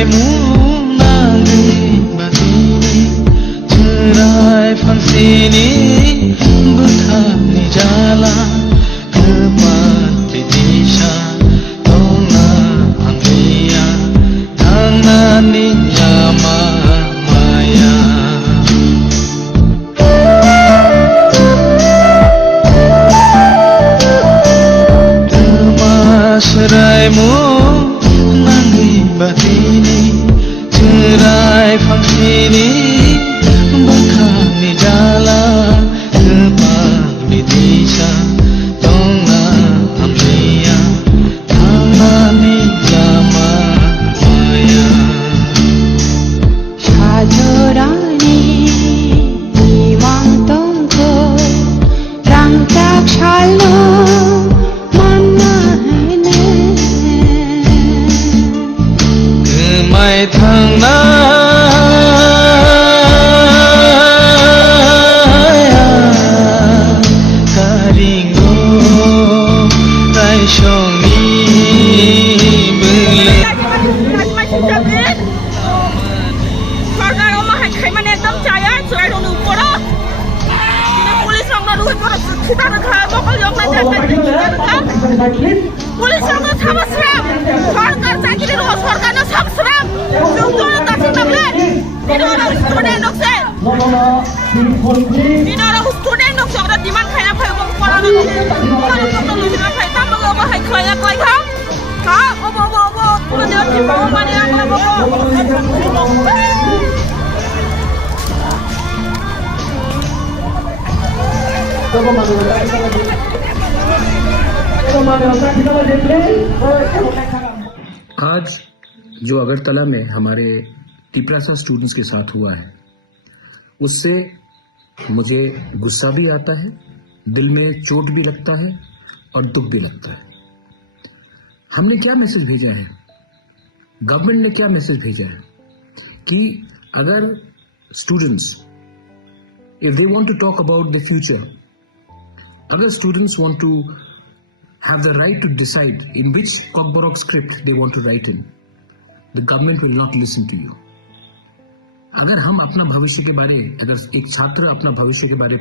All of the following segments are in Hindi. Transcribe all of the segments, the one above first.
seraimu nangi batini cerai fansini berkami jalan kemati disha tona anglia tanani yama maya seraimu nangi batini cerai fangsini berkami jalan kembali disha tongna amlia tanani yama maya sajorani iwang tongko rangtak shalo mai thang na karingo tai shong ni bele सरकार मा हाय खाय माने एकदम चाया सुराय दं नुपरो पुलिस रंग दु पर खिता खा बकल जक ना पुलिस रंग थाबस्राम सरकार चाकरी रो सरकार न सबस्राम जोंजों दासिम तबले दिनरा स्टुडेन्ट नक्से दिनरा स्टुडेन्ट नक्से रा डिमान्ड खायना फाय गं परानो परानो लुजिना फाय तामगो मा हाय खाया कय खा का ओबो पुलिस टिपो माने आंगो आज जो अगरतला में हमारे त्रिपुरा से स्टूडेंट्स के साथ हुआ है उससे मुझे गुस्सा भी आता है, दिल में चोट भी लगता है और दुख भी लगता है। हमने क्या मैसेज भेजा है, गवर्नमेंट ने क्या मैसेज भेजा है कि अगर students if they want to talk about the future, अगर students want to have the right to decide in which Bokhorok script they want to write in, the government will not listen to you. अगर हम अपना भविष्य के बारे, अगर एक छात्र अपना भविष्य के बारे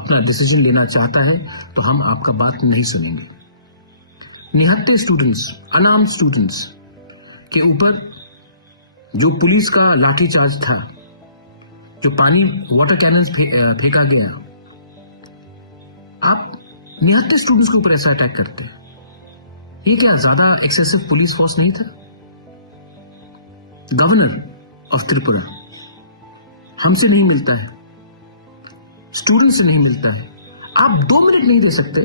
अपना डिसीजन लेना चाहता है तो हम आपका बात नहीं सुनेंगे। निहत्ते स्टूडेंट्स, अनार्म्ड स्टूडेंट्स के ऊपर जो पुलिस का लाठी चार्ज था, जो पानी वाटर कैनन फेंका गया, आप निहत्ते स्टूडेंट्स के ऊपर ऐसा अटैक करते हैं। ये क्या ज्यादा एक्सेसिव पुलिस फोर्स नहीं था? गवर्नर ऑफ त्रिपुरा हमसे नहीं मिलता है, स्टूडेंट से नहीं मिलता है। आप 2 मिनट नहीं दे सकते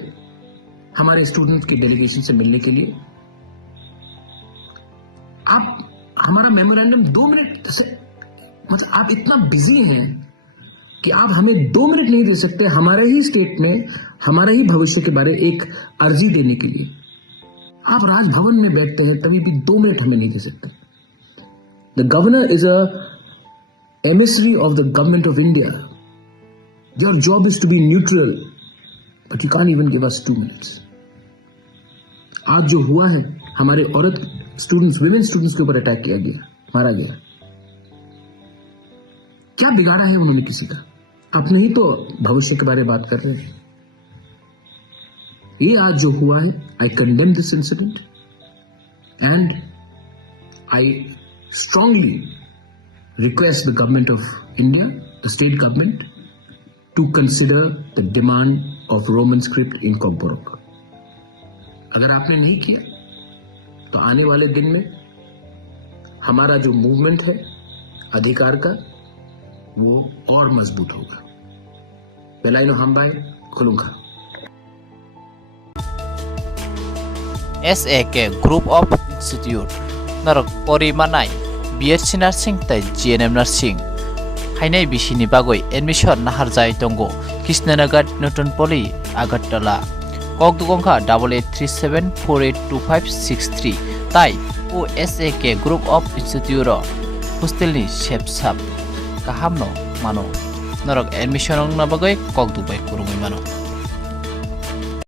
हमारे स्टूडेंट के डेलीगेशन से मिलने के लिए? आप हमारा मेमोरेंडम 2 मिनट से, मतलब आप इतना बिजी हैं कि आप हमें 2 मिनट नहीं दे सकते हमारे ही स्टेट में हमारे ही भविष्य के बारे एक अर्जी देने के लिए। आप राजभवन में बैठते हैं तभी भी 2 मिनट हमें नहीं दे सकते। The governor is a emissary of the government of India. Your job is to be neutral, but you can't even give us 2 minutes. आज जो हुआ है, हमारे औरत स्टूडेंट्स, विमेन स्टूडेंट्स के ऊपर अटैक किया गया, मारा गया। क्या बिगाड़ा है उन्होंने किसी का? अपने ही तो भविष्य के बारे में बात कर रहे हैं। ये आज जो हुआ है, I condemn this incident and I strongly request the government of India, the state government, to consider the demand of Roman script in Kokborok. अगर आपने नहीं किया तो आने वाले दिन में हमारा जो मूवमेंट है अधिकार का, वो और मजबूत होगा। बेलाइनो हमबाई खुलूंगा। SAK Group of Institute Narok Porimanai BSc Nursing tai GNM Nursing Hainai Bishini Bagoi Admission Naharjai Tongo Kishnanagar Newton Poli Agartala Kogdugongka 8837482563 Tai O SAK Group of Institute Hostelni Shepsap Kahamno Mano Narok Admission Nabagoi Kogdubai Kurumi Mano